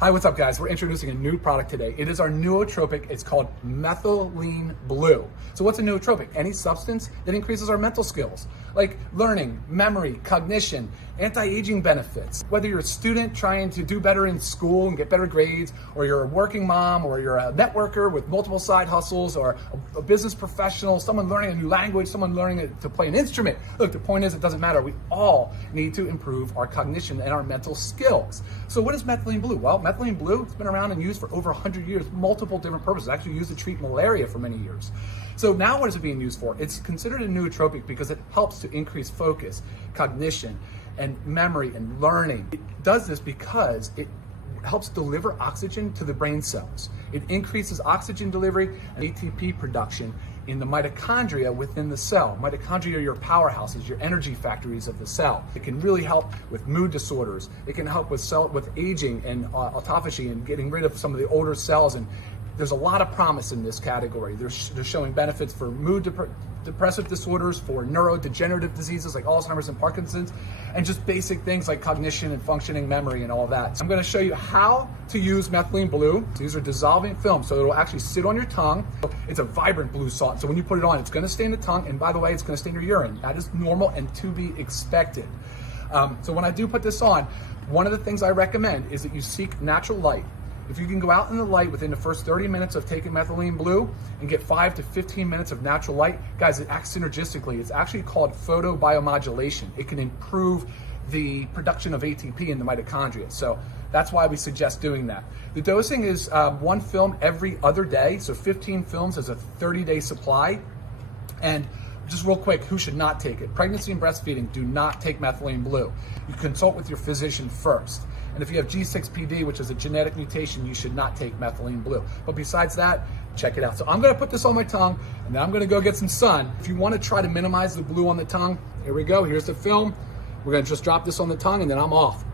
Hi, what's up guys? We're introducing a new product today. It is our nootropic. It's called Methylene Blue. So what's a nootropic? Any substance that increases our mental skills, like learning, memory, cognition, anti-aging benefits. Whether you're a student trying to do better in school and get better grades, or you're a working mom, or you're a networker with multiple side hustles, or a business professional, someone learning a new language, someone learning to play an instrument. Look, the point is it doesn't matter. We all need to improve our cognition and our mental skills. So what is Methylene Blue? Well, Methylene Blue has been around and used for over 100 years, multiple different purposes. Actually used to treat malaria for many years. So now what is it being used for? It's considered a nootropic because it helps to increase focus, cognition, and memory and learning. It does this because it helps deliver oxygen to the brain cells. It increases oxygen delivery and ATP production in the mitochondria within the cell. Mitochondria are your powerhouses, your energy factories of the cell. It can really help with mood disorders. It can help with aging and autophagy and getting rid of some of the older cells. And there's a lot of promise in this category. They're showing benefits for depressive disorders, for neurodegenerative diseases like Alzheimer's and Parkinson's, and just basic things like cognition and functioning memory and all of that. So I'm going to show you how to use Methylene Blue. These are dissolving films, so it'll actually sit on your tongue. It's a vibrant blue salt, so when you put it on, it's going to stay in the tongue, and by the way, it's going to stay in your urine. That is normal and to be expected. So when I do put this on, one of the things I recommend is that you seek natural light. If you can go out in the light within the first 30 minutes of taking Methylene Blue and get 5 to 15 minutes of natural light, guys, it acts synergistically. It's actually called photobiomodulation. It can improve the production of ATP in the mitochondria. So that's why we suggest doing that. The dosing is 1 film every other day. So 15 films is a 30-day supply. And just real quick, who should not take it? Pregnancy and breastfeeding, do not take Methylene Blue. You consult with your physician first. And if you have G6PD, which is a genetic mutation, you should not take Methylene Blue. But besides that, check it out. So I'm gonna put this on my tongue, and then I'm gonna go get some sun. If you wanna try to minimize the blue on the tongue, here we go, here's the film. We're gonna just drop this on the tongue, and then I'm off.